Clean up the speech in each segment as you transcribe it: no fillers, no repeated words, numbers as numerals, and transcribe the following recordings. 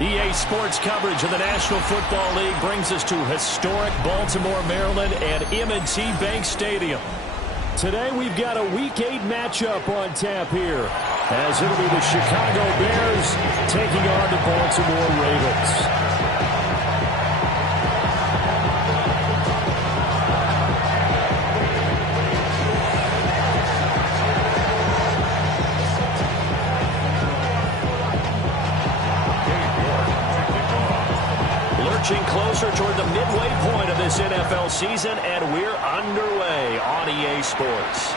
EA Sports coverage of the National Football League brings us to historic Baltimore, Maryland and M&T Bank Stadium. Today we've got a Week 8 matchup on tap here, as it'll be the Chicago Bears taking on the Baltimore Ravens. Closer toward the midway point of this NFL season, and we're underway on EA Sports.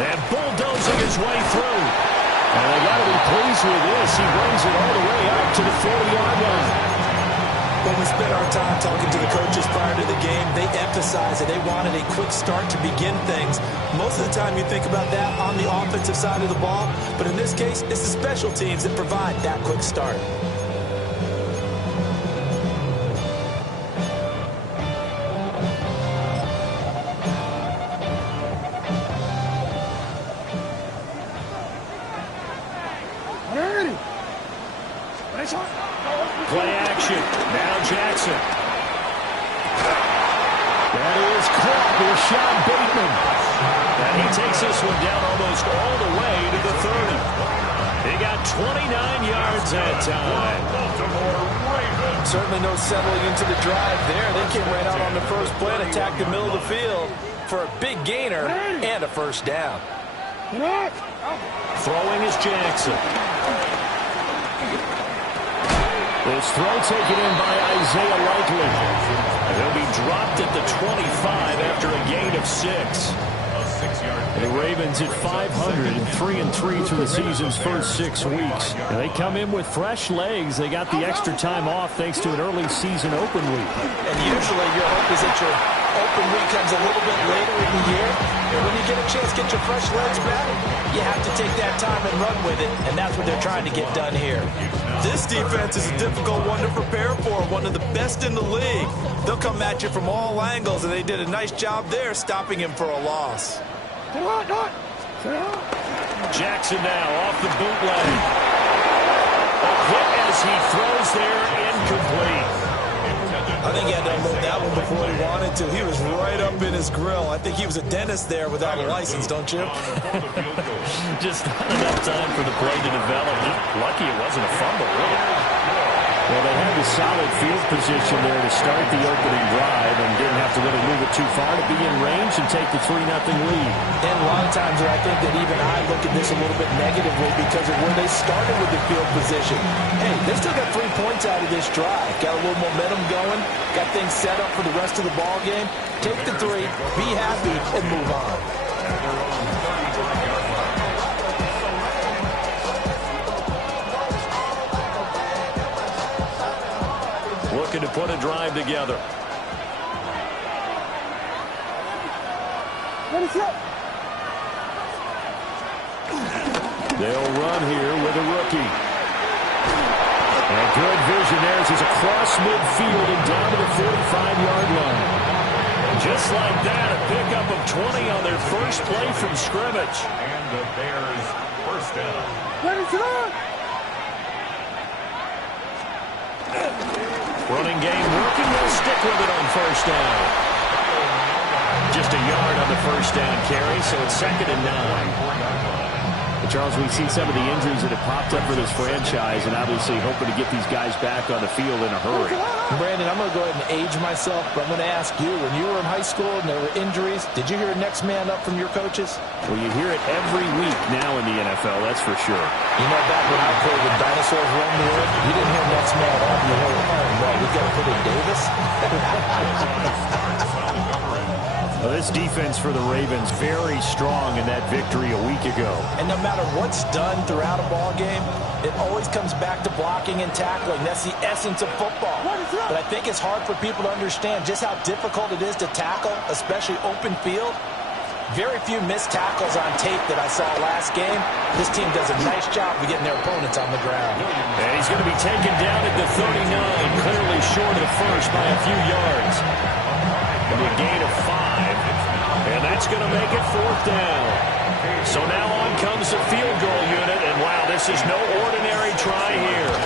And bulldozing his way through. And they got to be pleased with this. He brings it all the way up to the 40-yard line. When we spent our time talking to the coaches prior to the game, they emphasized that they wanted a quick start to begin things. Most of the time you think about that on the offensive side of the ball, but in this case, it's the special teams that provide that quick start. Play action. Now Jackson. That is caught with Sean Bateman. And he takes this one down almost all the way to the 30. He got 29 yards that time. Certainly no settling into the drive there. They came right out on the first play and attacked the middle of the field for a big gainer and a first down. Throwing is Jackson. This throw taken in by Isaiah Likely. He'll be dropped at the 25 after a gain of 6. The Ravens at 500-3 through the season's first 6 weeks. And they come in with fresh legs. They got the extra time off thanks to an early season open week. And usually your hope is that your open week comes a little bit later in the year. And when you get a chance to get your fresh legs back, you have to take that time and run with it. And that's what they're trying to get done here. This defense is a difficult one to prepare for, one of the best in the league. They'll come at you from all angles, and they did a nice job there stopping him for a loss. Jackson now off the bootleg. A hit as he throws there, incomplete. I think he had to unload that one before he wanted to. He was right up in his grill. I think he was a dentist there without a license, don't you? Just not enough time for the play to develop. Just lucky it wasn't a fumble, really. Well, they had the solid field position there to start the opening drive and didn't have to really move it too far to be in range and take the 3-0 lead. And a lot of times where I think that even I look at this a little bit negatively because of where they started with the field position. Hey, they still got 3 points out of this drive. Got a little momentum going. Got things set up for the rest of the ball game. Take the 3, be happy, and move on. Looking to put a drive together. They'll run here with a rookie. And good vision there as he's across midfield and down to the 45-yard line. Just like that, a pickup of 20 on their first play from scrimmage. And the Bears first down. Running game working. They'll stick with it on first down. Just a yard on the first down carry, so it's 2nd and 9. Charles, we've seen some of the injuries that have popped up for this franchise, and obviously hoping to get these guys back on the field in a hurry. Brandon, I'm going to go ahead and age myself, but I'm going to ask you, when you were in high school and there were injuries, did you hear next man up from your coaches? Well, you hear it every week now in the NFL, that's for sure. You know, back when I played with dinosaurs roam the earth, you didn't hear next man up. You heard, oh, no, we got to put in Davis. Well, this defense for the Ravens very strong in that victory a week ago. And no matter what's done throughout a ball game, it always comes back to blocking and tackling. That's the essence of football. But I think it's hard for people to understand just how difficult it is to tackle, especially open field. Very few missed tackles on tape that I saw last game. This team does a nice job of getting their opponents on the ground. And he's going to be taken down at the 39, clearly short of the first by a few yards. And a gain of 5. And that's going to make it 4th down. So now on comes the field goal unit, and wow, this is no ordinary try here.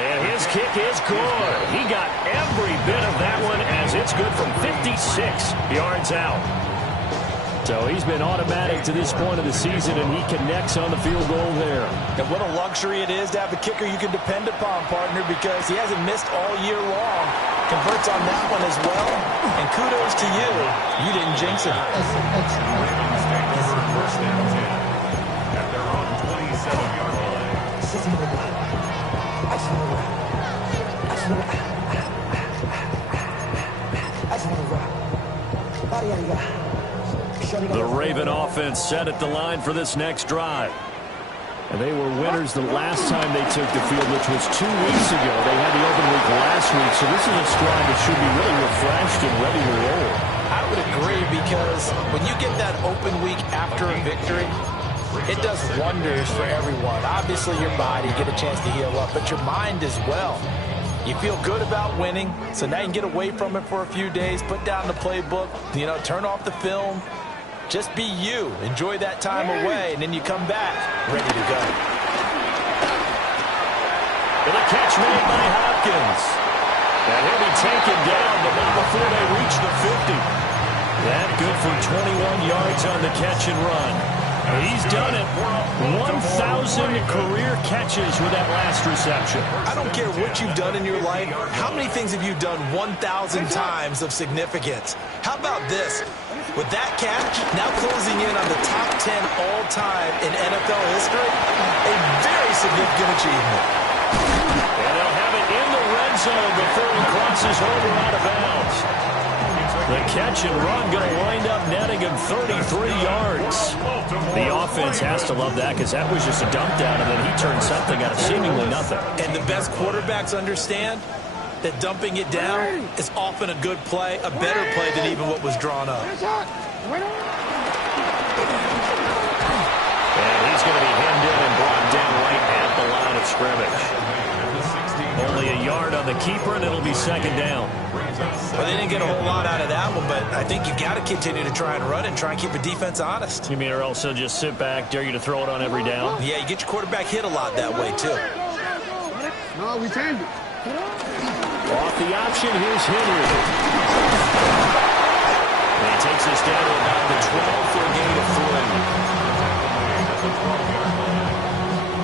And his kick is good. He got every bit of that one as it's good from 56 yards out. So he's been automatic to this point of the season, and he connects on the field goal there. And what a luxury it is to have a kicker you can depend upon, partner, because he hasn't missed all year long. Converts on that one as well. And kudos to you. You didn't jinx it. Ravens take over first and 10 at their own 27-yard line. The Raven offense set at the line for this next drive. And they were winners the last time they took the field, which was 2 weeks ago. They had the open week last week, so this is a squad that should be really refreshed and ready to roll. I would agree, because when you get that open week after a victory, it does wonders for everyone. Obviously, your body, get a chance to heal up, but your mind as well. You feel good about winning, so now you can get away from it for a few days, put down the playbook, turn off the film. Just be you. Enjoy that time away, and then you come back ready to go. And a catch made by Hopkins. And he'll be taken down, but not before they reach the 50. That good for 21 yards on the catch and run. He's done it. 1,000 career catches with that last reception. I don't care what you've done in your life. How many things have you done 1,000 times of significance? How about this? With that catch, now closing in on the top 10 all-time in NFL history, a very significant achievement. And they'll have it in the red zone before he crosses over out of bounds. The catch and run going to wind up netting him 33 yards. The offense has to love that, because that was just a dump down, and then he turned something out of seemingly nothing. And the best quarterbacks understand that dumping it down is often a good play, a better play than even what was drawn up. And he's going to be hemmed in and brought down right at the line of scrimmage. Only a yard on the keeper, and it'll be second down. Well, they didn't get a whole lot out of that one, but I think you've got to continue to try and run and try and keep the defense honest. You mean, or else they'll just sit back, dare you to throw it on every down? Yeah, you get your quarterback hit a lot that way, too. No, we changed it. Off the option, here's Henry. And he takes us down to about the 12 for a gain of 3.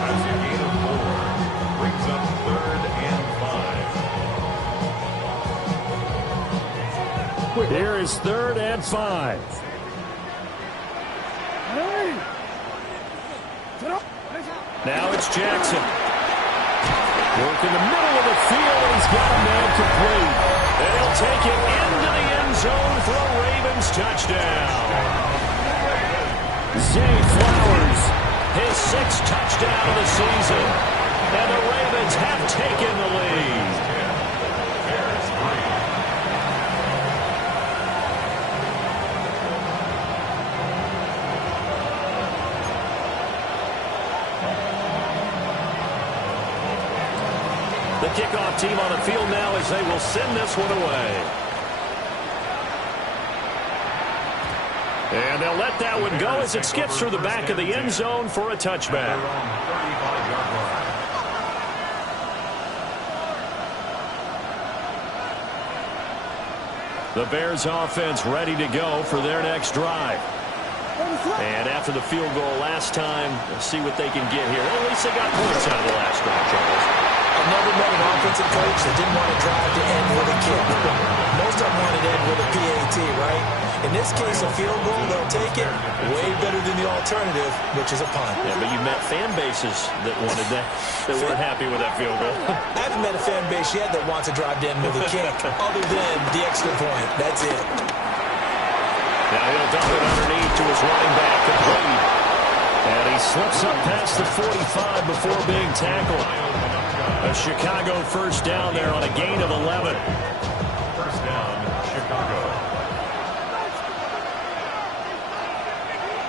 That's a gain of 4. Brings up 3rd and 5. Here is 3rd and 5. Now it's Jackson. Work in the middle of the field, and he's got a man complete. And he'll take it into the end zone for a Ravens touchdown. Zay Flowers, his 6th touchdown of the season. And the Ravens have taken the lead. The kickoff team on the field now as they will send this one away. And they'll let that one go as it skips through the back of the end zone for a touchback. The Bears offense ready to go for their next drive. And after the field goal last time, we'll see what they can get here. At least they got points out of the last drive, Charles. I've never met an offensive coach that didn't want to drive to end with a kick. Most of them wanted to end with a PAT, right? In this case, a field goal, they'll take it. Way better than the alternative, which is a punt. Yeah, but you met fan bases that wanted that, that weren't happy with that field goal. I haven't met a fan base yet that wants to drive to end with a kick, other than the extra point. That's it. Now he'll dump it underneath to his running back, complete. And he slips up past the 45 before being tackled. A Chicago first down there on a gain of 11. First down, Chicago.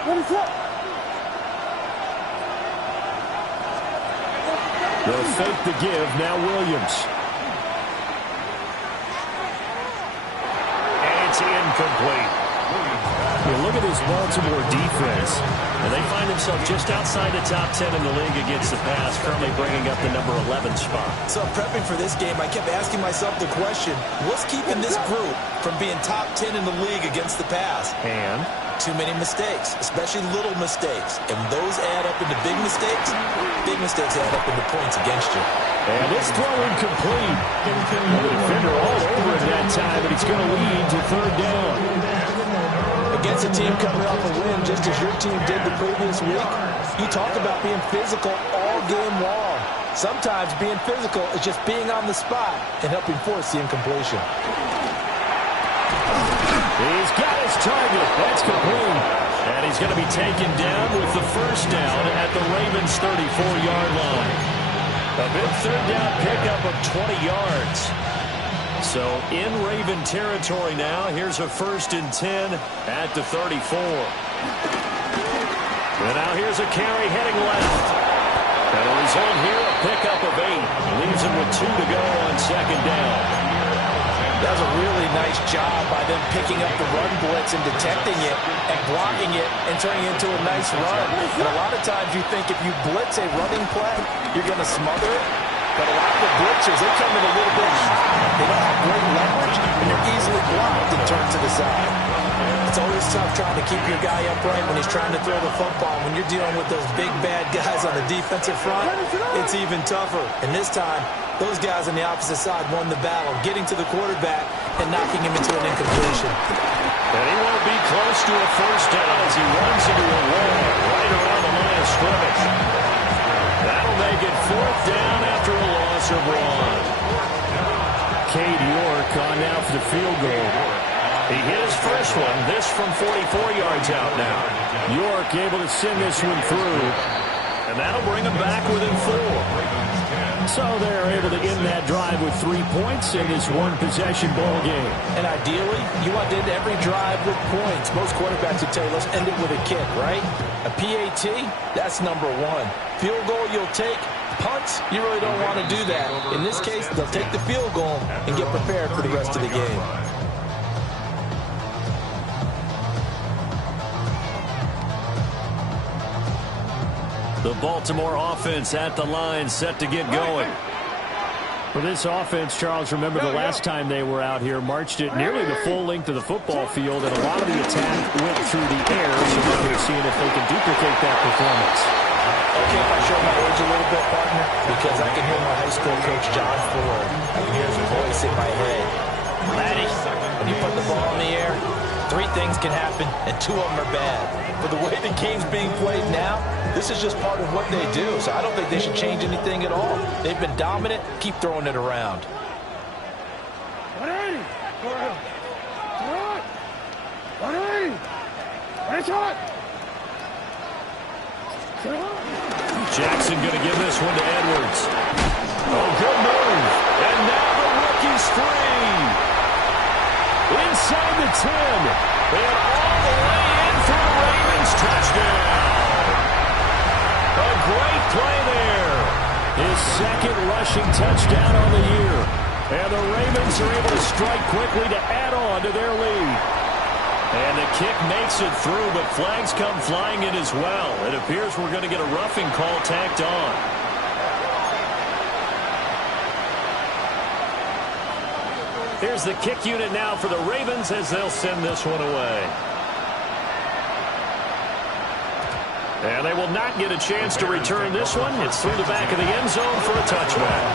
What is that? They'll fake the give, now Williams. And it's incomplete. You look this Baltimore defense. And they find themselves just outside the top 10 in the league against the pass, currently bringing up the number 11 spot. So prepping for this game, I kept asking myself the question, what's keeping this group from being top 10 in the league against the pass? And too many mistakes, especially little mistakes. And those add up into big mistakes add up into points against you. And it's throw incomplete. The defender all over it that time, but he's going to lead to third down. Against a team coming off a win, just as your team did the previous week, you talk about being physical all game long. Sometimes being physical is just being on the spot and helping force the incompletion. He's got his target. That's complete. And he's going to be taken down with the first down at the Ravens' 34-yard line. A big third down pickup of 20 yards. So in Raven territory now. Here's a 1st and 10 at the 34. And now here's a carry heading left. And a result here, a pickup of 8. Leaves him with 2 to go on second down. That was a really nice job by them picking up the run blitz and detecting it and blocking it and turning it into a nice run. And a lot of times you think if you blitz a running play, you're going to smother it. But a lot of the blitzers, they come in a little bit hot. They don't have great leverage, and they're easily blocked and turned to the side. It's always tough trying to keep your guy upright when he's trying to throw the football. When you're dealing with those big, bad guys on the defensive front, it's even tougher. And this time, those guys on the opposite side won the battle, getting to the quarterback and knocking him into an incompletion. And he won't be close to a first down as he runs into a wall right around the line of scrimmage. That'll make it 4th down after a loss of 1. Cade York on now for the field goal. He hit his first one, this from 44 yards out now. York able to send this one through, and that'll bring him back within 4. So they're able to end that drive with 3 points in this one-possession ball game. And ideally, you want to end every drive with points. Most quarterbacks would tell you, let's end it with a kick, right? A PAT, that's number 1. Field goal you'll take. Punts, you really don't want to do that. In this case, they'll take the field goal and get prepared for the rest of the game. The Baltimore offense at the line, set to get going. For this offense, Charles, remember the last time they were out here, marched it nearly the full length of the football field, and a lot of the attack went through the air, so now we're seeing if they can duplicate that performance. Okay, if I show my age a little bit, partner, because I can hear my high school coach, John Ford. I can hear his voice in my head. Laddie, when you put the ball in the air, 3 things can happen, and 2 of them are bad. For the way the game's being played now, this is just part of what they do, so I don't think they should change anything at all. They've been dominant. Keep throwing it around. Jackson going to give this one to Edwards. Oh, good move. And now the rookie's free. Inside the 10. And all the way in for the Ravens touchdown. A great play there. His 2nd rushing touchdown on the year. And the Ravens are able to strike quickly to add on to their lead. And the kick makes it through, but flags come flying in as well. It appears we're going to get a roughing call tacked on. Here's the kick unit now for the Ravens as they'll send this one away. And they will not get a chance to return this one. It's through the back of the end zone for a touchback.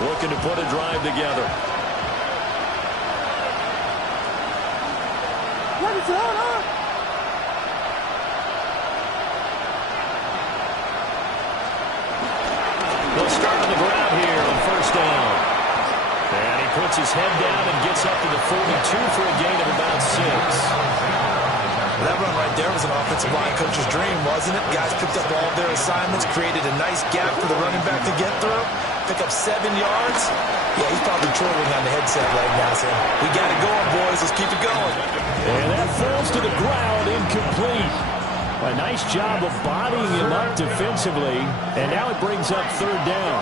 Looking to put a drive together. They'll start on the ground here on 1st down. And he puts his head down and gets up to the 42 for a gain of about 6. That run right there was an offensive line coach's dream, wasn't it? Guys picked up all of their assignments, created a nice gap for the running back to get through, pick up 7 yards. Yeah, he's probably twirling on the headset right now saying, we got it going, boys. Let's keep it going. And that falls to the ground, incomplete. A nice job of bodying him up defensively, and now it brings up 3rd down.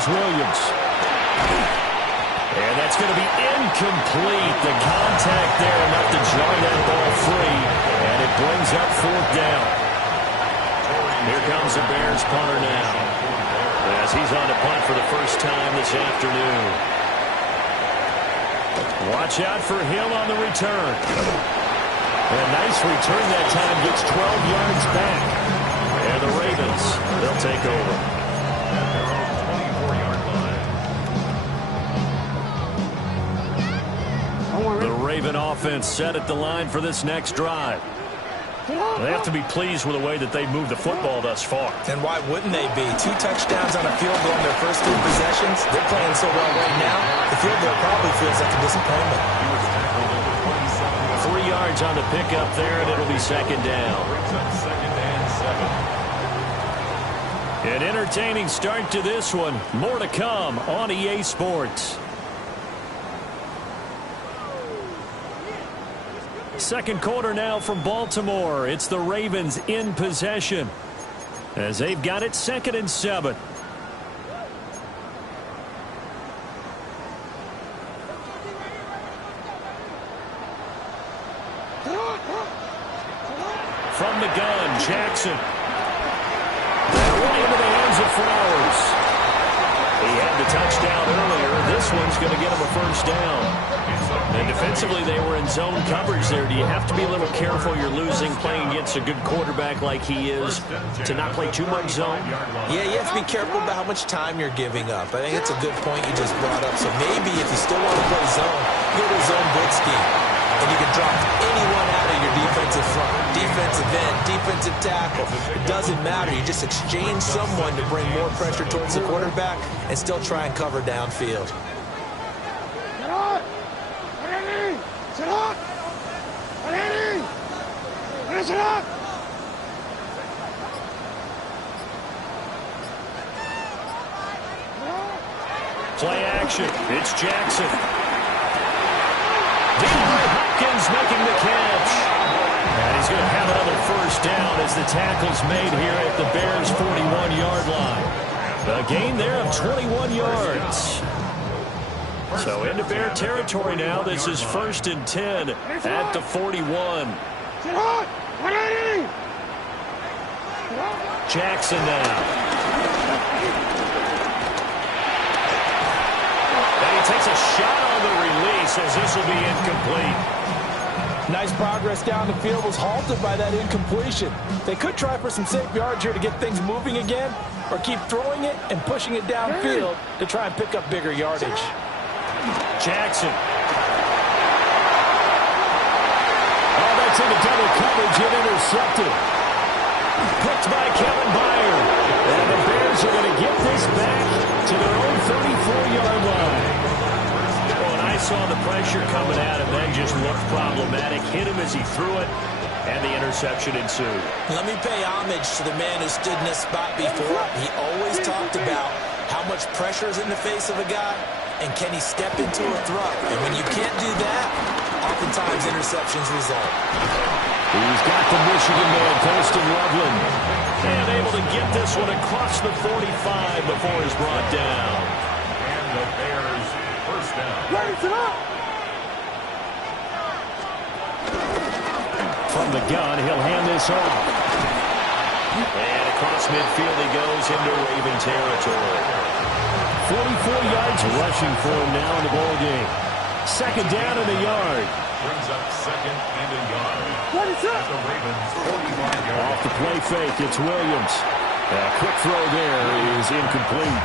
is Williams. And that's going to be incomplete. The contact there enough to jar that ball free. And it brings up 4th down. Here comes the Bears punter now, as he's on the punt for the first time this afternoon. Watch out for Hill on the return. A nice return that time, gets 12 yards back. And the Ravens, they'll take over. The Raven offense set at the line for this next drive. They have to be pleased with the way that they moved the football thus far. And why wouldn't they be? 2 touchdowns on a field goal in their first 3 possessions. They're playing so well right now, the field goal probably feels like a disappointment. 3 yards on the pickup there, and it'll be 2nd down. An entertaining start to this one. More to come on EA Sports. Second quarter now from Baltimore. It's the Ravens in possession, as they've got it 2nd and 7. From the gun, Jackson. Right into the hands of Flowers. He had the touchdown earlier. This one's going to get him a 1st down. And defensively, they were in zone coverage there. Do you have to be a little careful? You're losing playing against a good quarterback like he is to not play too much zone? Yeah, you have to be careful about how much time you're giving up. I think it's a good point you just brought up. So maybe if you still want to play zone, go to zone blitz scheme. And you can drop anyone out of your defensive front. Defensive end, defensive tackle. It doesn't matter. You just exchange someone to bring more pressure towards the quarterback and still try and cover downfield. Play action. It's Jackson. DeAndre Hopkins making the catch. And he's going to have another 1st down as the tackle's made here at the Bears' 41-yard line. A gain there of 21 yards. So into Bear territory now. This is 1st and 10 at the 41. Jackson now. And he takes a shot on the release as this will be incomplete. Nice progress down the field, was halted by that incompletion. They could try for some safe yards here to get things moving again, or keep throwing it and pushing it downfield to try and pick up bigger yardage. Jackson. Oh, that's into double coverage and intercepted. Picked by Kevin Byard. And the Bears are going to get this back to their own 34-yard line. Oh, and I saw the pressure coming at him, then just looked problematic. Hit him as he threw it, and the interception ensued. Let me pay homage to the man who stood in this spot before. He always talked about how much pressure is in the face of a guy, and can he step into a throw? And when you can't do that, oftentimes interceptions result. He's got the Michigan man, Colston Loveland. And able to get this one across the 45 before he's brought down. And the Bears' 1st down. From the gun, he'll hand this off. And across midfield he goes into Raven territory. 44 yards rushing for him now in the ball game. 2nd down in the yard. Brings up 2nd and a yard. What is that? The Ravens 41-yard. Off the play fake, it's Williams. A quick throw there is incomplete.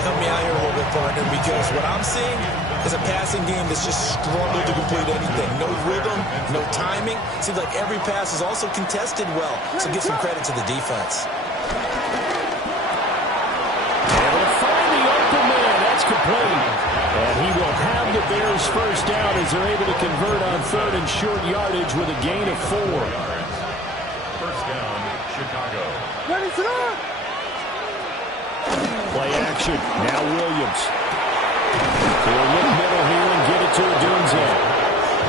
Help me out here a little bit, partner, because what I'm seeing is a passing game that's just struggled to complete anything. No rhythm, no timing. Seems like every pass is also contested well, so give some credit to the defense. Able to find the open man. That's complete. And he will have the Bears' 1st down as they're able to convert on 3rd and short yardage with a gain of 4. 1st down, Chicago. Play action. Now Williams. He'll look middle here and get it to Odunze.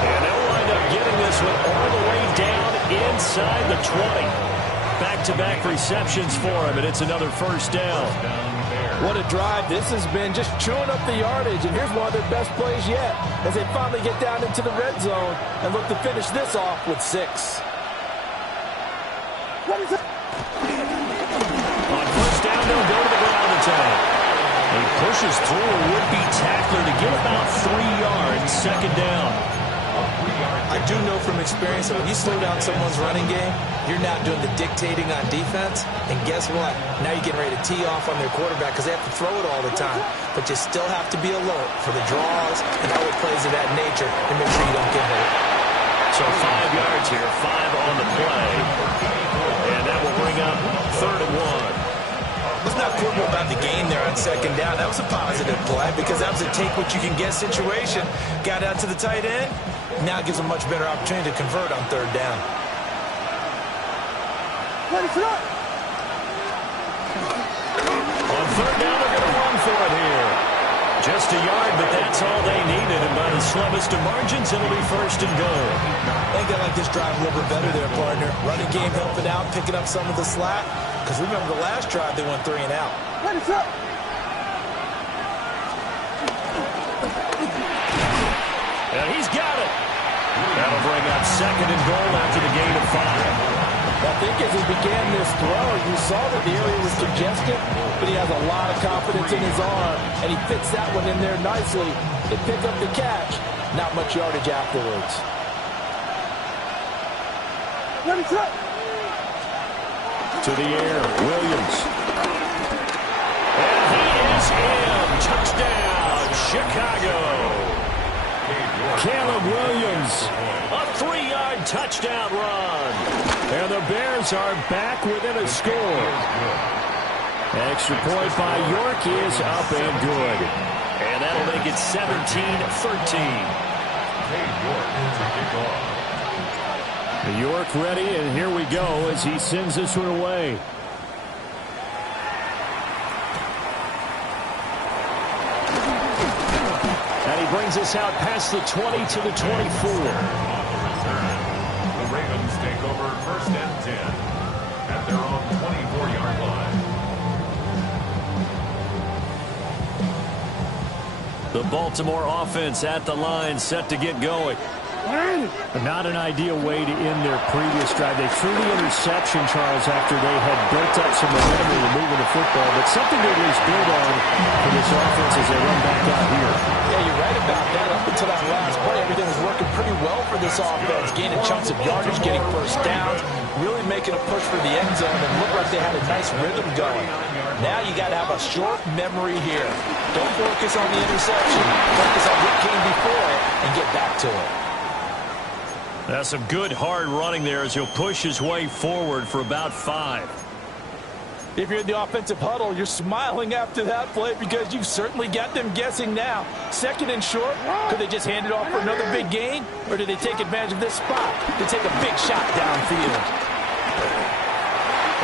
And they'll wind up getting this one all the way down inside the 20. Back-to-back receptions for him, and it's another 1st down. What a drive this has been, just chewing up the yardage, and here's one of their best plays yet as they finally get down into the red zone and look to finish this off with 6. On first down, they'll go to the ground attack. He pushes through a would-be tackler to get about 3 yards, second down. I do know from experience that when you slow down someone's running game, you're not doing the dictating on defense. And guess what? Now you're getting ready to tee off on their quarterback because they have to throw it all the time. But you still have to be alert for the draws and other plays of that nature and make sure you don't get hurt. So 5 yards here, 5 on the play. And that will bring up 3rd and 1. Let's not quibble about the gain there on second down. That was a positive play because that was a take-what-you-can-get situation. Got out to the tight end. Now gives a much better opportunity to convert on 3rd down. On 3rd down, they're going to run for it here. Just a yard, but that's all they needed. And by the slimmest of margins, it'll be 1st and goal. I think I like this drive a little bit better there, partner. Running game helping out, picking up some of the slack. Because remember the last drive, they went 3 and out. And he's got it. That'll bring up 2nd and goal after the gain of 5. I think as he began this throw, you saw that the area was congested, but he has a lot of confidence in his arm, and he fits that one in there nicely to pick up the catch. Not much yardage afterwards. To the air, Williams. And he is in. Touchdown, Chicago. Caleb Williams, a 3-yard touchdown run. And the Bears are back within a score. Extra point by York is up and good. And that'll make it 17-13. York ready, and here we go as he sends this one away. And he brings us out past the 20 to the 24. The Ravens take over 1st and 10 at their own 24-yard line. The Baltimore offense at the line, set to get going. Not an ideal way to end their previous drive. They threw the interception, Charles, after they had built up some momentum in moving the football, but something to at least build on for this offense as they run back out here. Yeah, you're right about that. Up until that last play, everything was working pretty well for this offense, gaining chunks of yardage, getting first downs, really making a push for the end zone, and looked like they had a nice rhythm going. Now you got to have a short memory here. Don't focus on the interception. Focus on what came before it and get back to it. That's some good hard running there as he'll push his way forward for about 5. If you're in the offensive huddle, you're smiling after that play because you've certainly got them guessing now. 2nd and short, could they just hand it off for another big gain? Or do they take advantage of this spot to take a big shot downfield?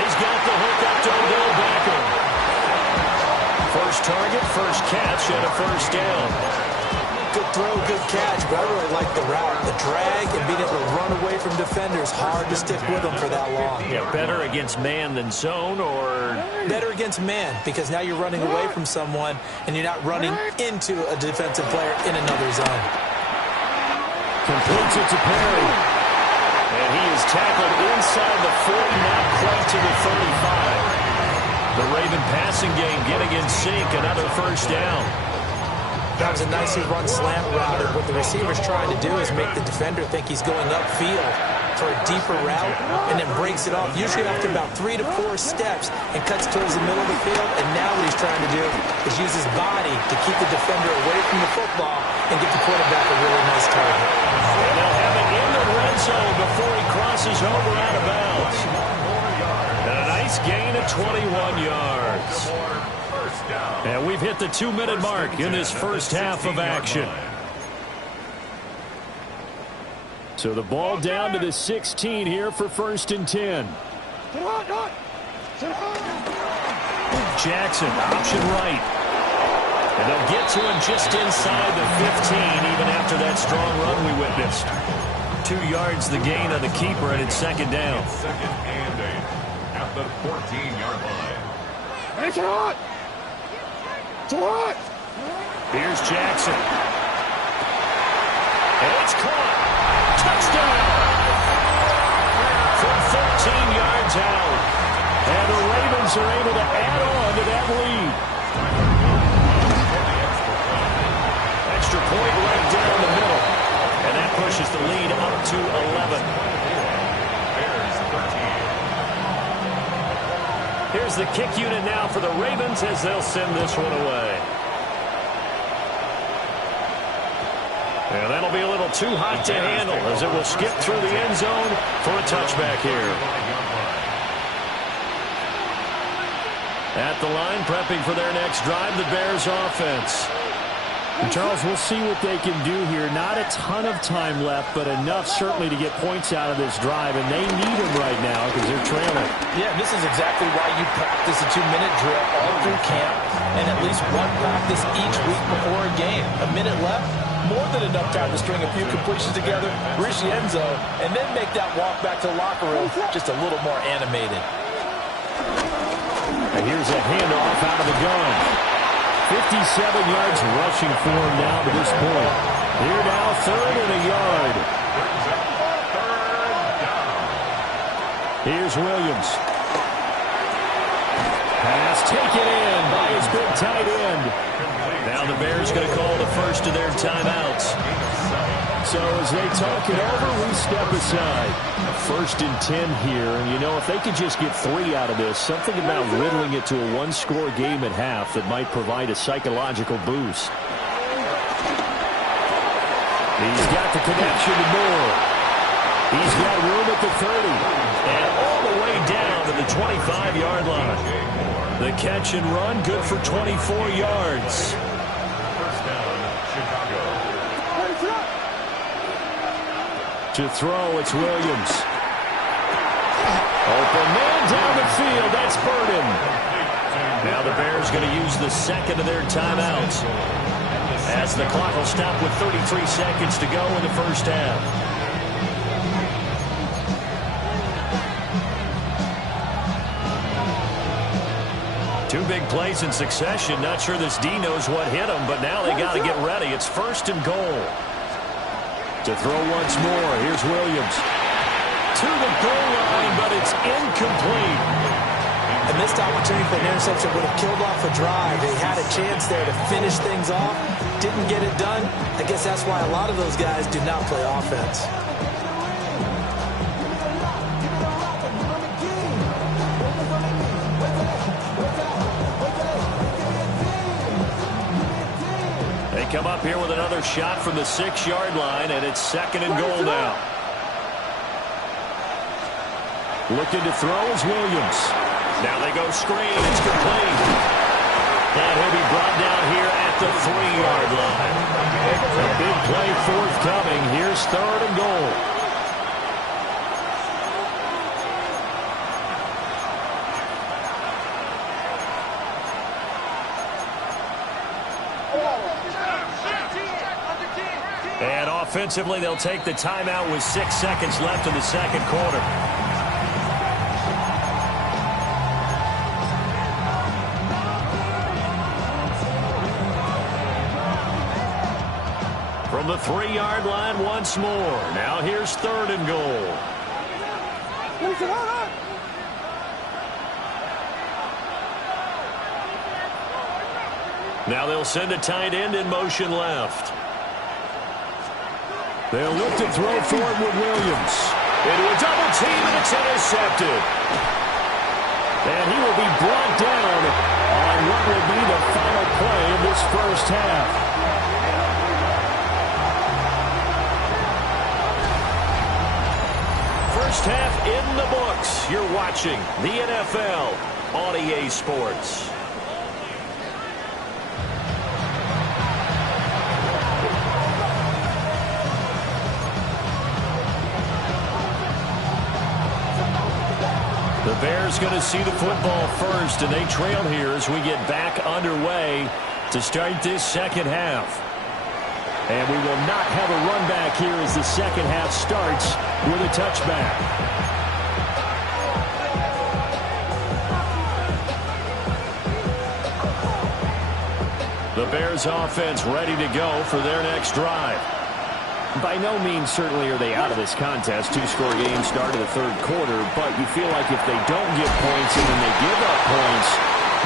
He's got the hook up to Odell Beckham. First target, first catch, and a first down. Good throw, good catch, but I really like the route. The drag and being able to run away from defenders, hard to stick with them for that long. Yeah, better against man than zone, or? Better against man, because now you're running away from someone and you're not running into a defensive player in another zone. Completes it to Perry. And he is tackled inside the 40, not quite to the 35. The Raven passing game getting in sync, another first down. That was a nicely run slant route. And what the receiver's trying to do is make the defender think he's going upfield for a deeper route and then breaks it off, usually after about 3 to 4 steps, and cuts towards the middle of the field. And now what he's trying to do is use his body to keep the defender away from the football and get the quarterback a really nice target. And they'll have it in the red zone before he crosses over out of bounds. And a nice gain of 21 yards. And we've hit the 2-minute mark in this first half of action. So the ball down to the 16 here for 1st and 10. Jackson, option right. And they'll get to him just inside the 15, even after that strong run we witnessed. 2 yards the gain on the keeper, and it's 2nd down. 2nd and 8 at the 14-yard line. What? Here's Jackson. And it's caught. Touchdown! From 13 yards out. And the Ravens are able to add on to that lead. Extra point right down the middle. And that pushes the lead up to 11. Here's the kick unit now for the Ravens as they'll send this one away. And that'll be a little too hot to handle as it will skip through the end zone for a touchback here. At the line, prepping for their next drive, the Bears offense. And Charles, we'll see what they can do here. Not a ton of time left, but enough certainly to get points out of this drive, and they need them right now because they're trailing. Yeah, this is exactly why you practice a 2-minute drill all through camp and at least one practice each week before a game. A minute left, more than enough time to string a few completions together, reach the end zone, and then make that walk back to the locker room just a little more animated. And here's a handoff out of the gun. 57 yards rushing for him now to this point. Here now, 3rd and a yard. Here's Williams. Pass taken in by his big tight end. Now the Bears going to call the first of their timeouts. So as they talk it over, we step aside. 1st and 10 here, and you know, if they could just get 3 out of this, something about whittling it to a one-score game at half that might provide a psychological boost. He's got the connection to Moore. He's got room at the 30, and all the way down to the 25-yard line. The catch and run, good for 24 yards. To throw, it's Williams. Open man down the field. That's Burden. Now the Bears going to use the second of their timeouts as the clock will stop with 33 seconds to go in the first half. Two big plays in succession. Not sure this D knows what hit him, but now they got to get ready. It's 1st and goal. To throw once more, here's Williams. To the goal line, but it's incomplete. A missed opportunity for an interception would have killed off a drive. They had a chance there to finish things off. Didn't get it done. I guess that's why a lot of those guys do not play offense. Come up here with another shot from the 6-yard line, and it's 2nd and goal now. Looking to throw is Williams. Now they go screen. It's complete. And he'll be brought down here at the 3-yard line. A big play forthcoming. Here's 3rd and goal. And offensively, they'll take the timeout with 6 seconds left in the second quarter. From the 3-yard line once more. Now here's 3rd and goal. Now they'll send a tight end in motion left. They'll look to throw forward with Williams. Into a double team, and it's intercepted. And he will be brought down on what will be the final play of this first half. First half in the books. You're watching the NFL on EA Sports. The Bears going to see the football first, and they trail here as we get back underway to start this second half. And we will not have a run back here as the second half starts with a touchback. The Bears offense ready to go for their next drive. By no means certainly are they out of this contest. Two-score game start of the third quarter, but you feel like if they don't get points and then they give up points,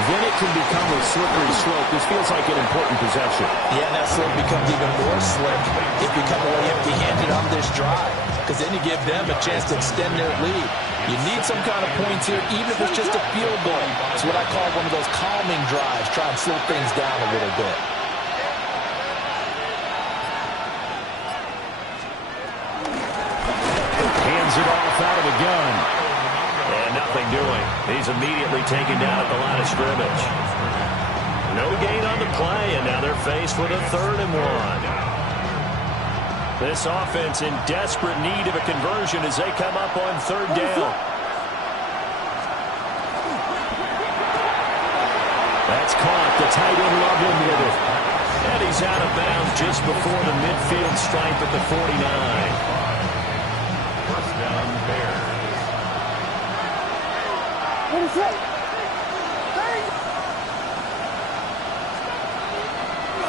then it can become a slippery slope. This feels like an important possession. Yeah, and that slope becomes even more slick if you come away empty-handed on this drive, because then you give them a chance to extend their lead. You need some kind of points here, even if it's just a field goal. It's what I call one of those calming drives, try and slow things down a little bit. Hands it off out of the gun. And nothing doing. He's immediately taken down at the line of scrimmage. No gain on the play, and now they're faced with a 3rd and 1. This offense in desperate need of a conversion as they come up on 3rd down. That's caught. The tight end Loveland with it. And he's out of bounds just before the midfield stripe at the 49. First down, Bears.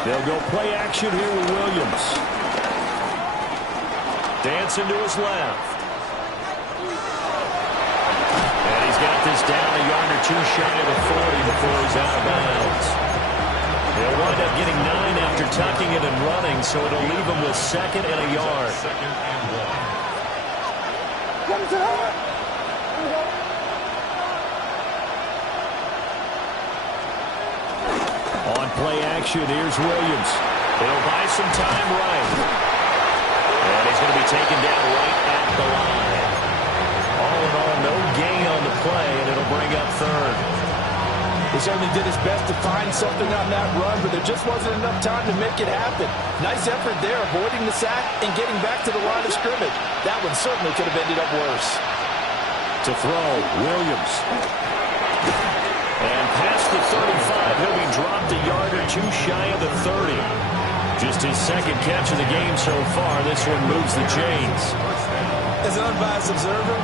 They'll go play action here with Williams. Dancing to his left. And he's got this down a yard or two shy of the 40 before he's out of bounds. They'll wind up getting 9 after tucking it and running, so it'll leave them with 2nd and a yard. 2nd and 1. On play action, here's Williams. He'll buy some time right. And he's going to be taken down right at the line. All in all, no gain on the play, and it'll bring up 3rd. He certainly did his best to find something on that run, but there just wasn't enough time to make it happen. Nice effort there, avoiding the sack and getting back to the line of scrimmage. That one certainly could have ended up worse. To throw, Williams. And past the 35, he'll be dropped a yard or two shy of the 30. Just his 2nd catch of the game so far. This one moves the chains. As an unbiased observer,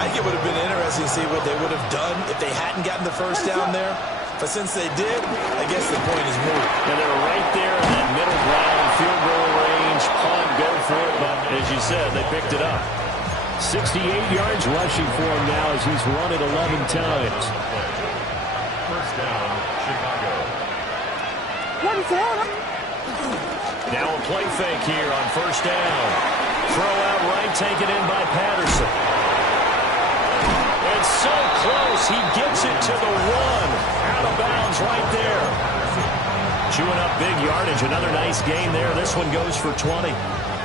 I think it would have been interesting to see what they would have done if they hadn't gotten the first down there. But since they did, I guess the point is moot. And they're right there in that middle ground, field goal range, punt, go for it. But as you said, they picked it up. 68 yards rushing for him now as he's run it 11 times. First down, Chicago. Now a play fake here on 1st down. Throw out right, taken in by Patterson. And so close, he gets it to the 1. Out of bounds right there. Chewing up big yardage, another nice gain there. This one goes for 20.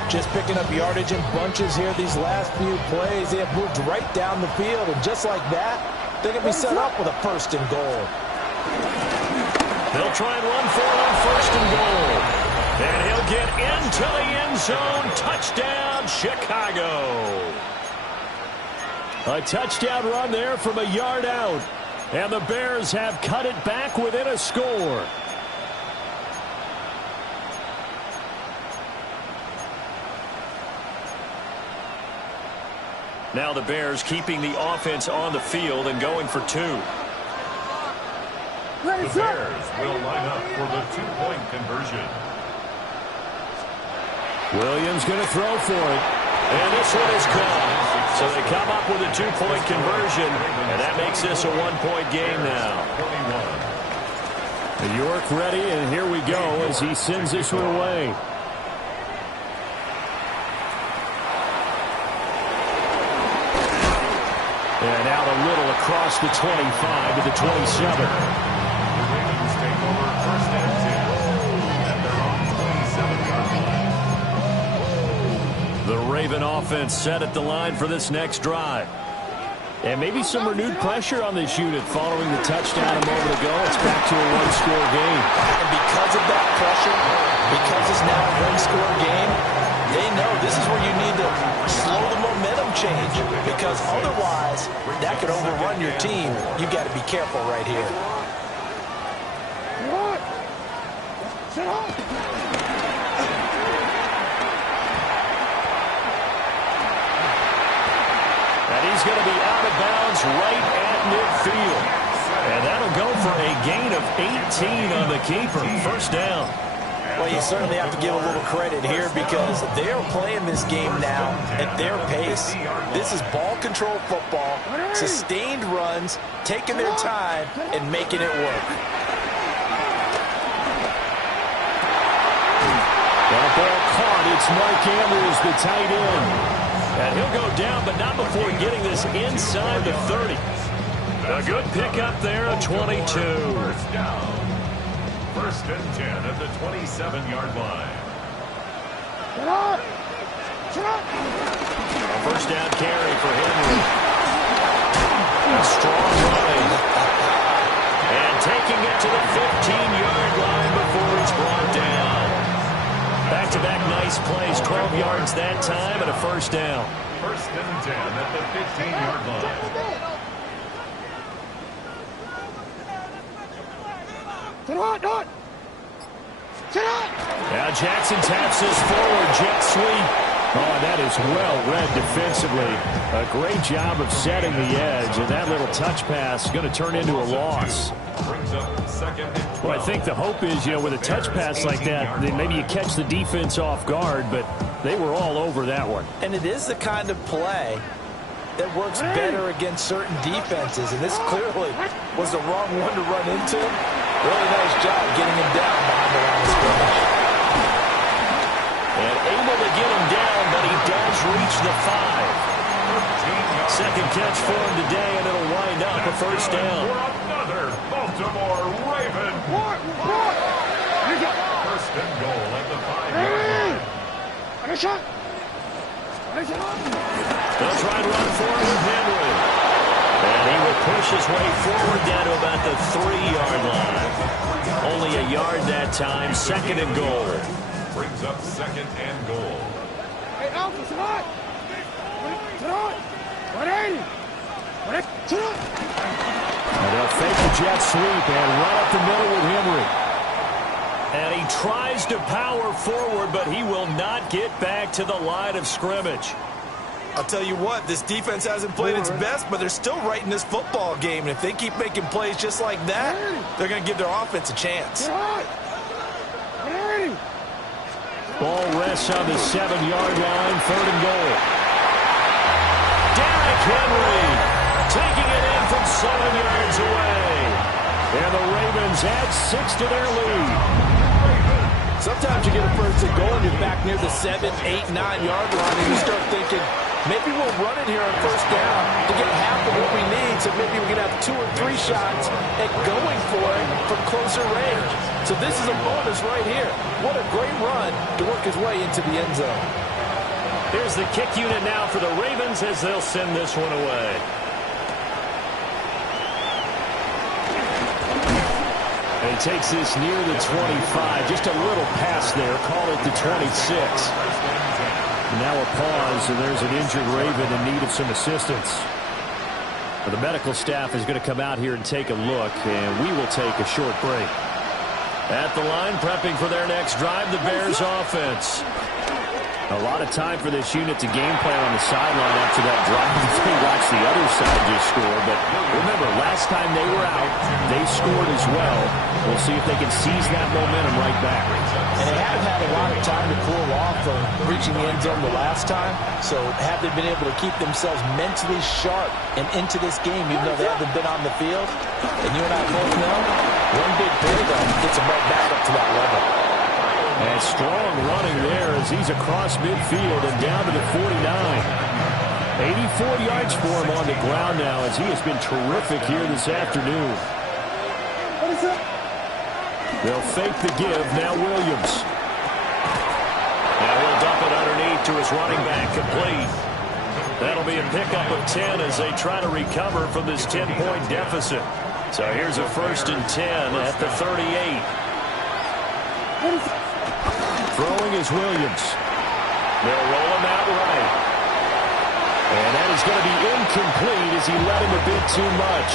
Just picking up yardage in bunches here these last few plays. They have moved right down the field, and just like that, they're going to be set up with a 1st and goal. They'll try and run for it on 1st and goal. And he'll get into the end zone. Touchdown, Chicago. A touchdown run there from a yard out. And the Bears have cut it back within a score. Now the Bears keeping the offense on the field and going for 2. The Bears will line up for the 2-point conversion. Williams going to throw for it. And this one is caught. So they come up with a 2-point conversion, and that makes this a 1-point game now. 21. York ready, and here we go as he sends this one away. And out a little across the 25 to the 27. The Ravens take over 1st and 10 at their own 27-yard line. The Raven offense set at the line for this next drive. And maybe some renewed pressure on this unit following the touchdown a moment ago. It's back to a 1-score game. And because of that pressure, because it's now a 1-score game, they know this is where you need to slow the momentum change, because otherwise that could overrun your team. You've got to be careful right here. And he's going to be out of bounds right at midfield. And that'll go for a gain of 18 on the keeper. First down. Well, you certainly have to give a little credit here because they are playing this game now at their pace. This is ball control football, sustained runs, taking their time, and making it work. That ball caught. It's Mark Andrews, the tight end. And he'll go down, but not before getting this inside the 30. A good pickup there, a 22. First down. First and 10 at the 27-yard line. A first down carry for Henry. A strong running. And taking it to the 15-yard line before it's brought down. Back-to-back nice plays, 12 yards that time and a first down. First and 10 at the 15-yard line. Now Jackson taps this forward, jet sweep. Oh, that is well read defensively. A great job of setting the edge, and that little touch pass is going to turn into a loss. Well, I think the hope is, with a touch pass like that, then maybe you catch the defense off guard, but they were all over that one. And it is the kind of play that works better against certain defenses, and this clearly was the wrong one to run into. Really nice job getting him down behind the line of scrimmage. And able to get him down, but he does reach the 5. Second catch for him today, and it'll wind up a first down. Another Baltimore Raven. First and goal at the 5-yard line. They'll try and run forward with Henry. And he will push his way forward down to about the 3-yard line. Only a yard that time, second and goal. Brings up second and goal. And they'll fake the jet sweep and run up the middle with Henry. And he tries to power forward, but he will not get back to the line of scrimmage. I'll tell you what, this defense hasn't played its best, but they're still right in this football game. And if they keep making plays just like that, they're going to give their offense a chance. Ball rests on the 7-yard line, third and goal. Derrick Henry taking it in from 7 yards away. And the Ravens add 6 to their lead. Sometimes you get a first and goal and you're back near the 7, 8, 9-yard line, and you start thinking, maybe we'll run it here on first down to get half of what we need, so maybe we can have 2 or 3 shots at going for it from closer range. So this is a bonus right here. What a great run to work his way into the end zone. Here's the kick unit now for the Ravens as they'll send this one away. And he takes this near the 25. Just a little pass there. Call it the 26. Now a pause, and there's an injured Raven in need of some assistance. Well, the medical staff is going to come out here and take a look, and we will take a short break. At the line, prepping for their next drive, the Bears offense. A lot of time for this unit to game plan on the sideline after that drive. They watched the other side just score. But remember, last time they were out, they scored as well. We'll see if they can seize that momentum right back. And they haven't had a lot of time to cool off from reaching the end zone the last time. So have they been able to keep themselves mentally sharp and into this game, even though they haven't been on the field? And you and I both know, one big play though gets them right back up to that level. And strong running there as he's across midfield and down to the 49. 84 yards for him on the ground now as he has been terrific here this afternoon. They'll fake the give. Now Williams. Now he'll dump it underneath to his running back, complete. That'll be a pickup of 10 as they try to recover from this 10-point deficit. So here's a first and 10 at the 38. Throwing is Williams. They'll roll him out right. And that is going to be incomplete as he let him a bit too much.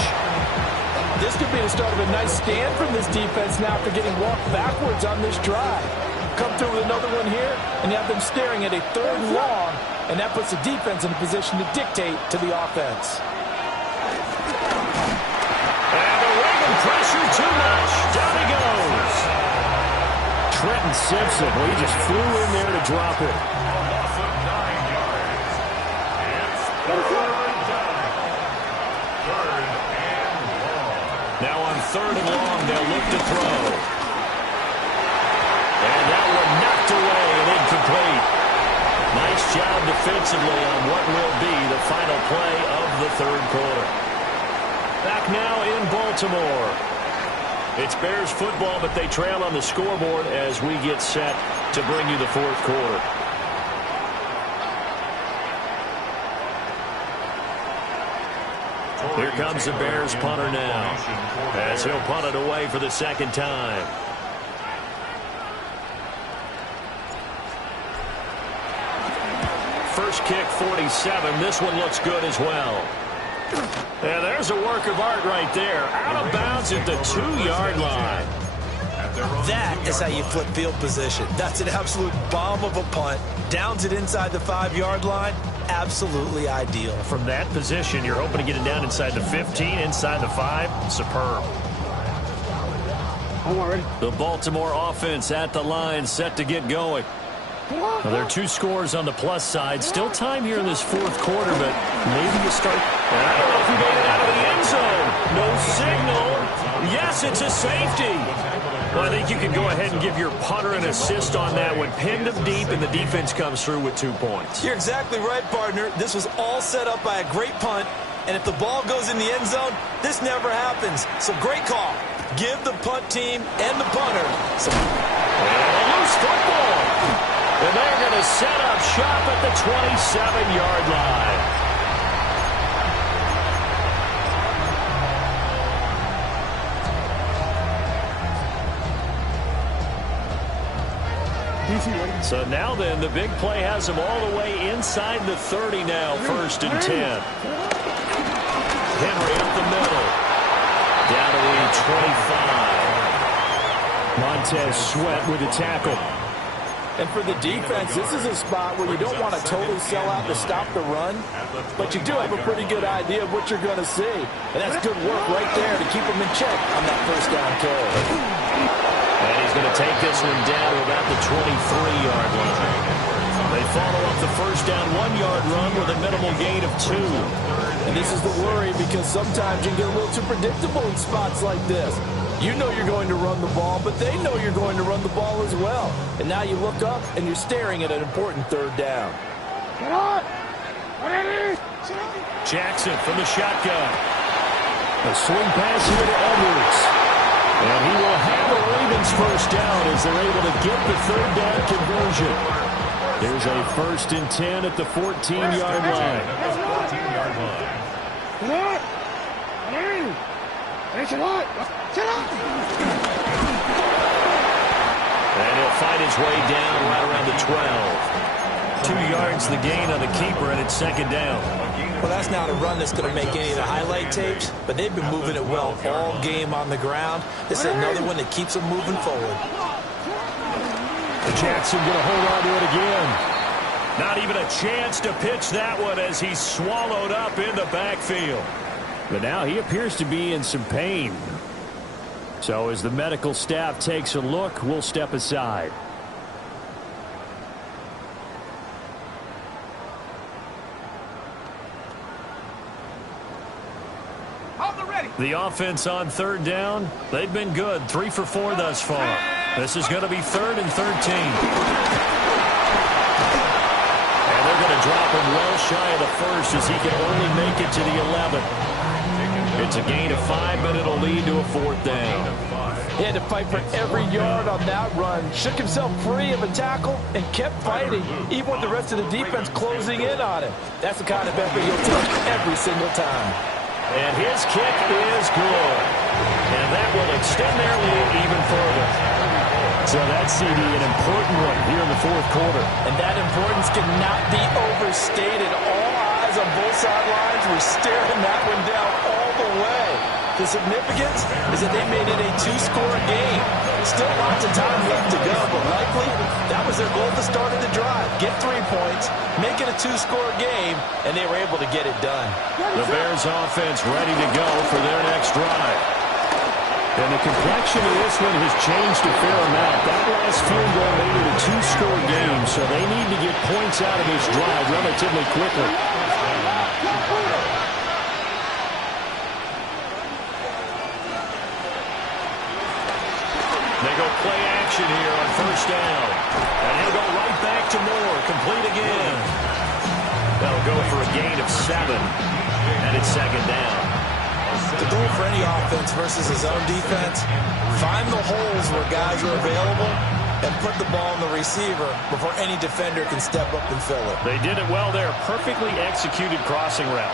This could be the start of a nice stand from this defense now after getting walked backwards on this drive. Come through with another one here, and you have them staring at a third and long, and that puts the defense in a position to dictate to the offense. And the pressure too much. Down he goes. Trenton Simpson, well, he just flew in there to drop it. Loss of 9 yards. It's third down. Third and long. Now on third and long, they'll look to throw. And that one knocked away and incomplete. Nice job defensively on what will be the final play of the third quarter. Back now in Baltimore. It's Bears football, but they trail on the scoreboard as we get set to bring you the fourth quarter. Here comes the Bears punter now as he'll punt it away for the second time. First kick, 47. This one looks good as well. And there's a work of art right there. Out of bounds at the 2-yard line. That is how you flip field position. That's an absolute bomb of a punt. Downs it inside the 5-yard line. Absolutely ideal. From that position, you're hoping to get it down inside the 15, inside the 5. Superb. I'm already. The Baltimore offense at the line, set to get going. Well, there are 2 scores on the plus side. Still time here in this fourth quarter, but maybe you start. I don't know if he made it out of the end zone. No signal. Yes, it's a safety. Well, I think you can go ahead and give your punter an assist on that one. Pinned him deep, and the defense comes through with 2 points. You're exactly right, partner. This was all set up by a great punt, and if the ball goes in the end zone, this never happens. So great call. Give the punt team and the punter some. And a loose football. And they're going to set up shop at the 27-yard line. So now then, the big play has them all the way inside the 30 now, 1st and 10. Henry up the middle. Down to the 25. Montez Sweat with a tackle. And for the defense, this is a spot where you don't want to totally sell out to stop the run, but you do have a pretty good idea of what you're going to see. And that's good work right there to keep them in check on that first down carry. And he's going to take this one down to about the 23-yard line. They follow up the first down 1-yard run with a minimal gain of 2. And this is the worry because sometimes you get a little too predictable in spots like this. You know you're going to run the ball, but they know you're going to run the ball as well. And now you look up and you're staring at an important third down. Jackson from the shotgun. A swing pass here to Edwards. And he will have the Ravens first down as they're able to get the third down conversion. There's a 1st and 10 at the 14-yard line. And he'll find his way down right around the 12. 2 yards the gain on the keeper, and it's 2nd down. Well, that's not a run that's going to make any of the highlight tapes, but they've been moving it well all game on the ground. This is another one that keeps them moving forward. Jackson going to hold on to it again. Not even a chance to pitch that one as he's swallowed up in the backfield. But now he appears to be in some pain. So as the medical staff takes a look, we'll step aside. The offense on third down, they've been good. 3 for 4 thus far. This is going to be 3rd and 13. And they're going to drop him well shy of the 1st as he can only make it to the 11. It's a gain of 5, but it'll lead to a 4th down. He had to fight for every yard on that run. Shook himself free of a tackle and kept fighting, even with the rest of the defense closing in on him. That's the kind of effort you'll take every single time. And his kick is good. And that will extend their lead even further. So that's, CD, an important one here in the 4th quarter. And that importance cannot be overstated. All eyes on both sidelines were staring that one down all the way. The significance is that they made it a 2-score game. Still lots of time left to go, but likely that was their goal at the start of the drive. Get 3 points, make it a 2-score game, and they were able to get it done. The Bears offense ready to go for their next drive. And the complexion of this one has changed a fair amount. That last field goal made it a two-score game, so they need to get points out of this drive relatively quickly. They go play action here on first down. And he'll go right back to Moore. Complete again. They'll go for a gain of 7. And it's second down. The goal for any offense versus his own defense, find the holes where guys are available and put the ball in the receiver before any defender can step up and fill it. They did it well there. Perfectly executed crossing route.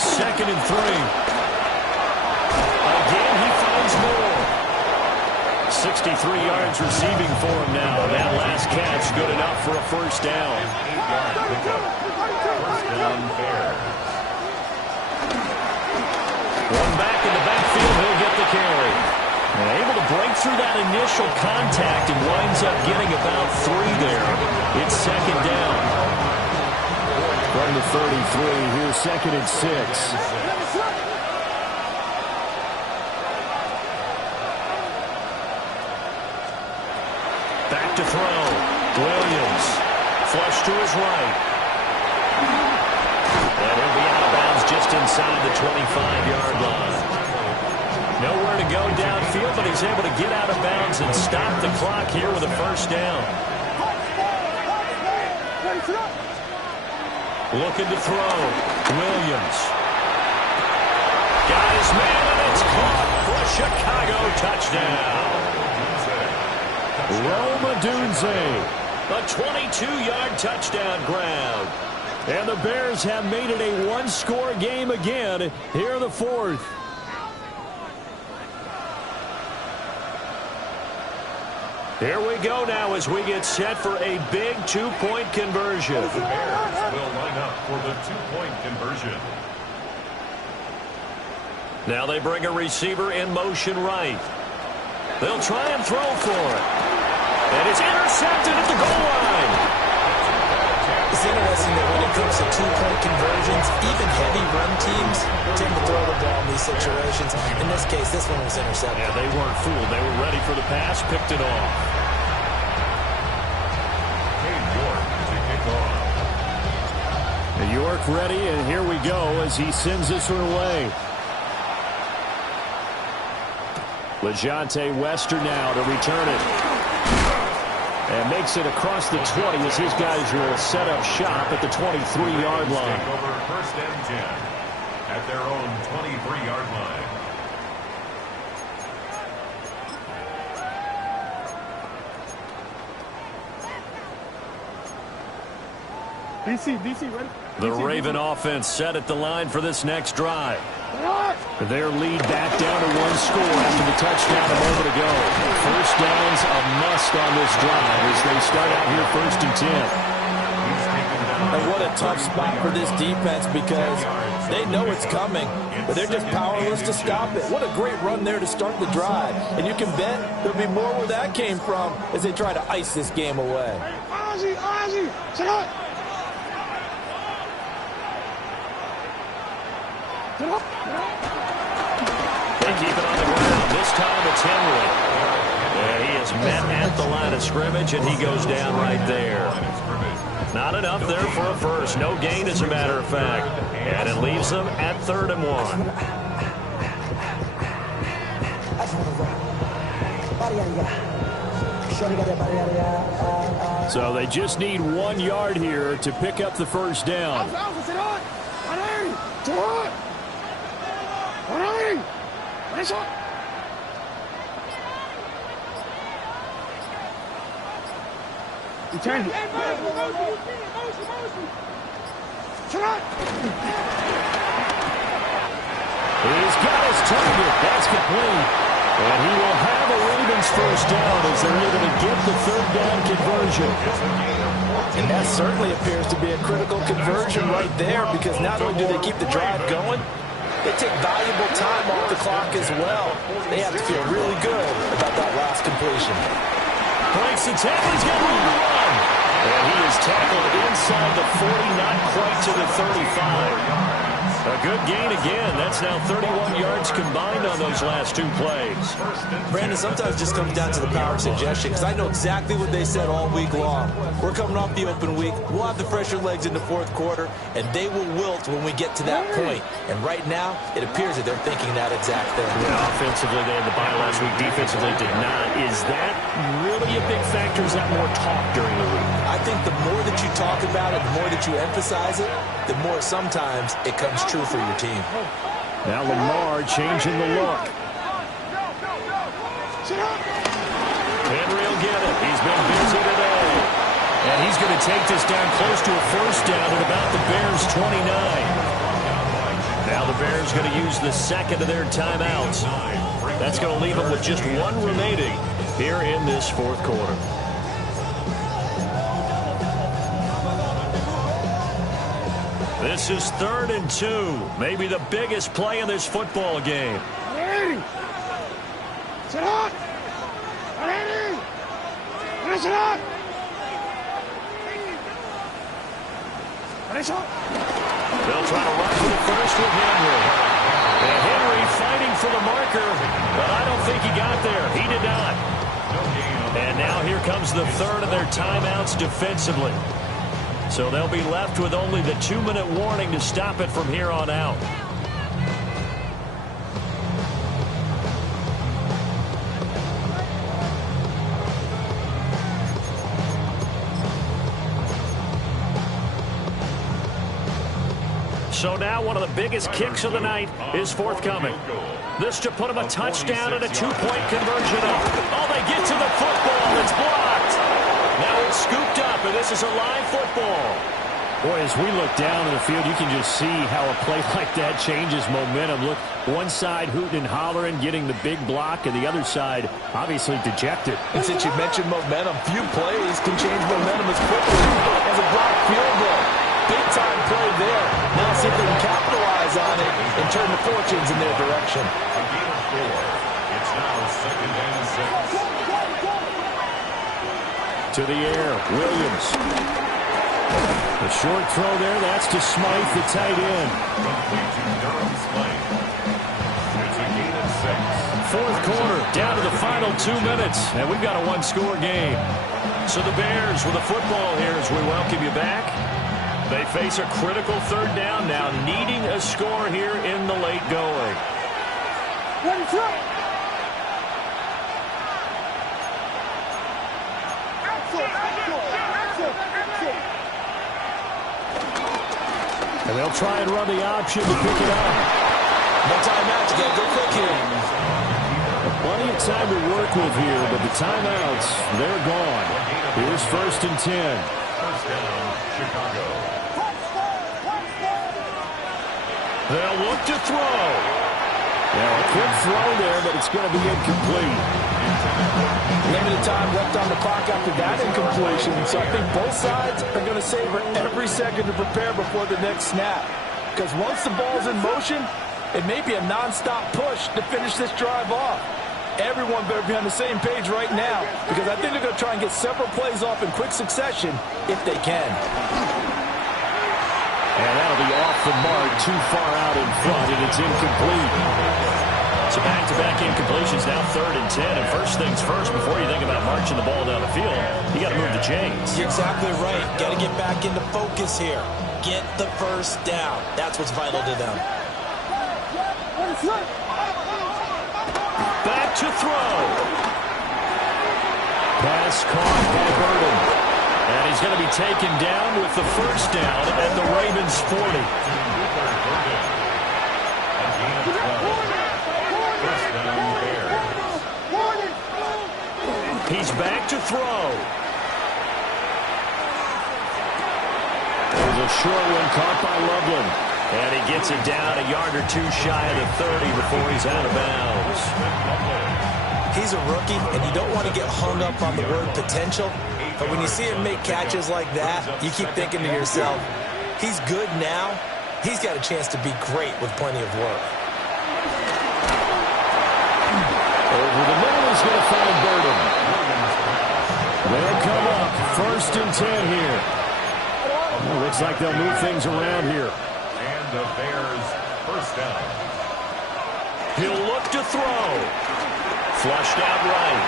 Second and 3. Again, he finds Moore. 63 yards receiving for him now. That last catch good enough for a first down. 8-yard pickup. First down fair. One back in the backfield, he'll get the carry. And able to break through that initial contact and winds up getting about 3 there. It's second down. From the 33, here's second and 6. Back to throw. Williams. Flush to his right. And he'll be out of bounds just inside the 25-yard line. Nowhere to go downfield, but he's able to get out of bounds and stop the clock here with a first down. Looking to throw. Williams. Got his man, and it's caught for a Chicago touchdown. Rome Odunze. A 22-yard touchdown grab. And the Bears have made it a one-score game again here in the fourth. Here we go now as we get set for a big two-point conversion. The Bears will line up for the two-point conversion. Now they bring a receiver in motion right. They'll try and throw for it. And it's intercepted at the goal line. It's interesting that when it comes to two-point conversions, even heavy run teams tend to throw the ball in these situations. In this case, this one was intercepted. Yeah, they weren't fooled. They were ready for the pass, picked it off. York ready, and here we go as he sends this one away. LeJonte Wester now to return it. And makes it across the 20 as his guys will set up shop at the 23-yard line. Take over first and 10 at their own 23-yard line. DC, ready? The Raven offense set at the line for this next drive. Their lead back down to one score after the touchdown a moment ago. First down's a must on this drive as they start out here first and 10. And what a tough spot for this defense because they know it's coming, but they're just powerless to stop it. What a great run there to start the drive. And you can bet there'll be more where that came from as they try to ice this game away. They keep it on the ground. This time it's Henry. He is met at the line of scrimmage, and he goes down right there. Not enough there for a first. No gain, as a matter of fact. And it leaves them at 3rd and 1. So they just need 1 yard here to pick up the first down. You change it. He's got his target. That's complete. And he will have a Ravens first down as they're able to get the 3rd down conversion. And that certainly appears to be a critical conversion right there because not only do they keep the drive going, they take valuable time off the clock as well. They have to feel really good about that last completion. Breaks the tackle. He's got room to run. And he is tackled inside the 40, not quite to the 35. A good gain again. That's now 31 yards combined on those last 2 plays. Brandon, sometimes it just comes down to the power suggestion, because I know exactly what they said all week long. We're coming off the open week. We'll have the fresher legs in the fourth quarter, and they will wilt when we get to that point. And right now, it appears that they're thinking that exact thing. Yeah, offensively, they had the bye last week. Defensively, did not. Is that really a big factor? Is that more talk during the week? I think the more that you talk about it, the more that you emphasize it, the more sometimes it comes true for your team. Now Lamar changing the look. Henry will get it. He's been busy today. And he's going to take this down close to a first down at about the Bears' 29. Now the Bears going to use the second of their timeouts. That's going to leave them with just 1 remaining here in this fourth quarter. This is 3rd and 2. Maybe the biggest play in this football game. They'll try to run for the first with Henry. And Henry fighting for the marker, but I don't think he got there. He did not. And now here comes the 3rd of their timeouts defensively. So they'll be left with only the 2-minute warning to stop it from here on out. So now one of the biggest kicks of the night is forthcoming. This to put them a touchdown and a 2-point conversion up. Oh, they get to the football. It's blocked. Now it's scooped up, and this is a live football. Boy, as we look down in the field, you can just see how a play like that changes momentum. Look, one side hooting and hollering, getting the big block, and the other side obviously dejected. And since you mentioned momentum, few plays can change momentum as quickly as a blocked field goal. Big-time play there. Now see if they can capitalize on it and turn the fortunes in their direction. A gain of 4. It's now 2nd and 6. To the air, Williams. The short throw there, that's to Smythe, the tight end. Complete to Durham Smythe. It's a gain of 6. Fourth quarter, down to the final 2 minutes, and we've got a 1-score game. So the Bears with the football here as we welcome you back. They face a critical 3rd down now, needing a score here in the late going. And they'll try and run the option to pick it up. No timeouts. You got to go quick here. Plenty of time to work with here, but the timeouts, they're gone. Here's 1st and 10. First down, Chicago. They'll look to throw. Now, a quick throw there, but it's going to be incomplete. Limited time left on the clock after that incompletion. So I think both sides are going to savor every second to prepare before the next snap. Because once the ball's in motion, it may be a nonstop push to finish this drive off. Everyone better be on the same page right now, because I think they're going to try and get several plays off in quick succession if they can. And that'll be off the mark, too far out in front, and it's incomplete. So back-to-back incompletions, now 3rd and 10. And first things first, before you think about marching the ball down the field, you got to move the chains. You're exactly right. Got to get back into focus here. Get the first down. That's what's vital to them. Back to throw. Pass caught by Burden. And he's going to be taken down with the first down at the Ravens 40. He's back to throw. There's a short one caught by Loveland. And he gets it down a yard or 2 shy of the 30 before he's out of bounds. He's a rookie, and you don't want to get hung up on the word potential. But when you see him make catches like that, you keep thinking to yourself, he's good now. He's got a chance to be great with plenty of work. Over the middle, he's going to find Burden. They'll come up. 1st and 10 here. Well, looks like they'll move things around here. And the Bears first down. He'll look to throw. Flushed out right.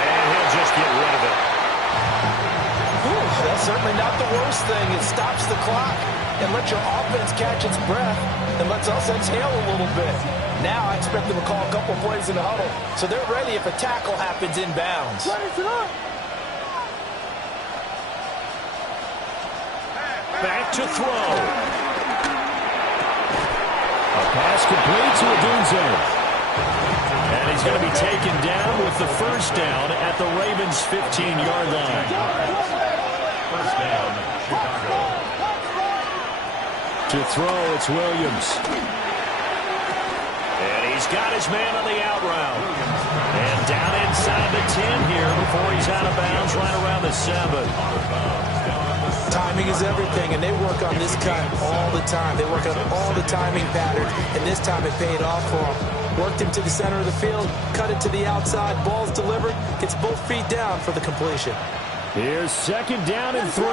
And he'll just get rid of it. That's certainly not the worst thing. It stops the clock and lets your offense catch its breath and lets us exhale a little bit. Now I expect them to call a couple plays in the huddle, so they're ready if a tackle happens inbounds. Back to throw. A pass complete to Odunze. And he's going to be taken down with the first down at the Ravens' 15-yard line. First down, Chicago. To throw, it's Williams. And he's got his man on the out route. And down inside the 10 here before he's out of bounds right around the 7. Timing is everything, and they work on this cut all the time. They work on all the timing patterns, and this time it paid off for them. Worked him to the center of the field, cut it to the outside, ball's delivered, gets both feet down for the completion. Here's second down and 3.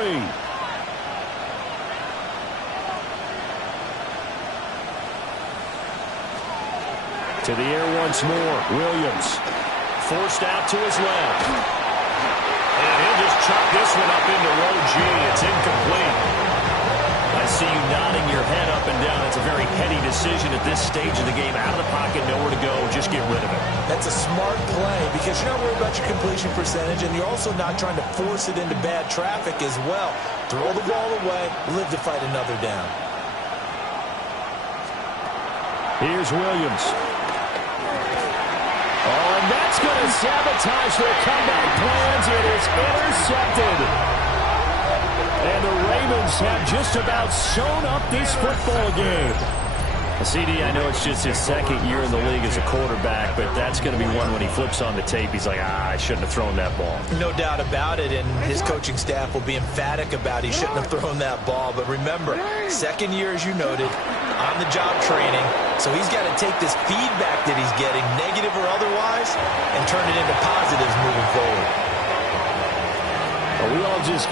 To the air once more. Williams forced out to his left. And he'll just chop this one up into row G. It's incomplete. I see you nodding your head up and down. It's a very heady decision at this stage of the game. Out of the pocket, nowhere to go. Just get rid of it. That's a smart play because you're not worried about your completion percentage, and you're also not trying to force it into bad traffic as well. Throw the ball away, live to fight another down. Here's Williams. Oh, and that's going to sabotage their comeback plans. It is intercepted. And the Ravens have just about sewn up this football game. CD, I know it's just his second year in the league as a quarterback, but that's going to be one when he flips on the tape. He's like, I shouldn't have thrown that ball. No doubt about it, and his coaching staff will be emphatic about he shouldn't have thrown that ball. But remember, second year, as you noted, on-the-job training, so he's got to take this feedback that he's getting, negative or otherwise, and turn it into positives moving forward. Well, we all just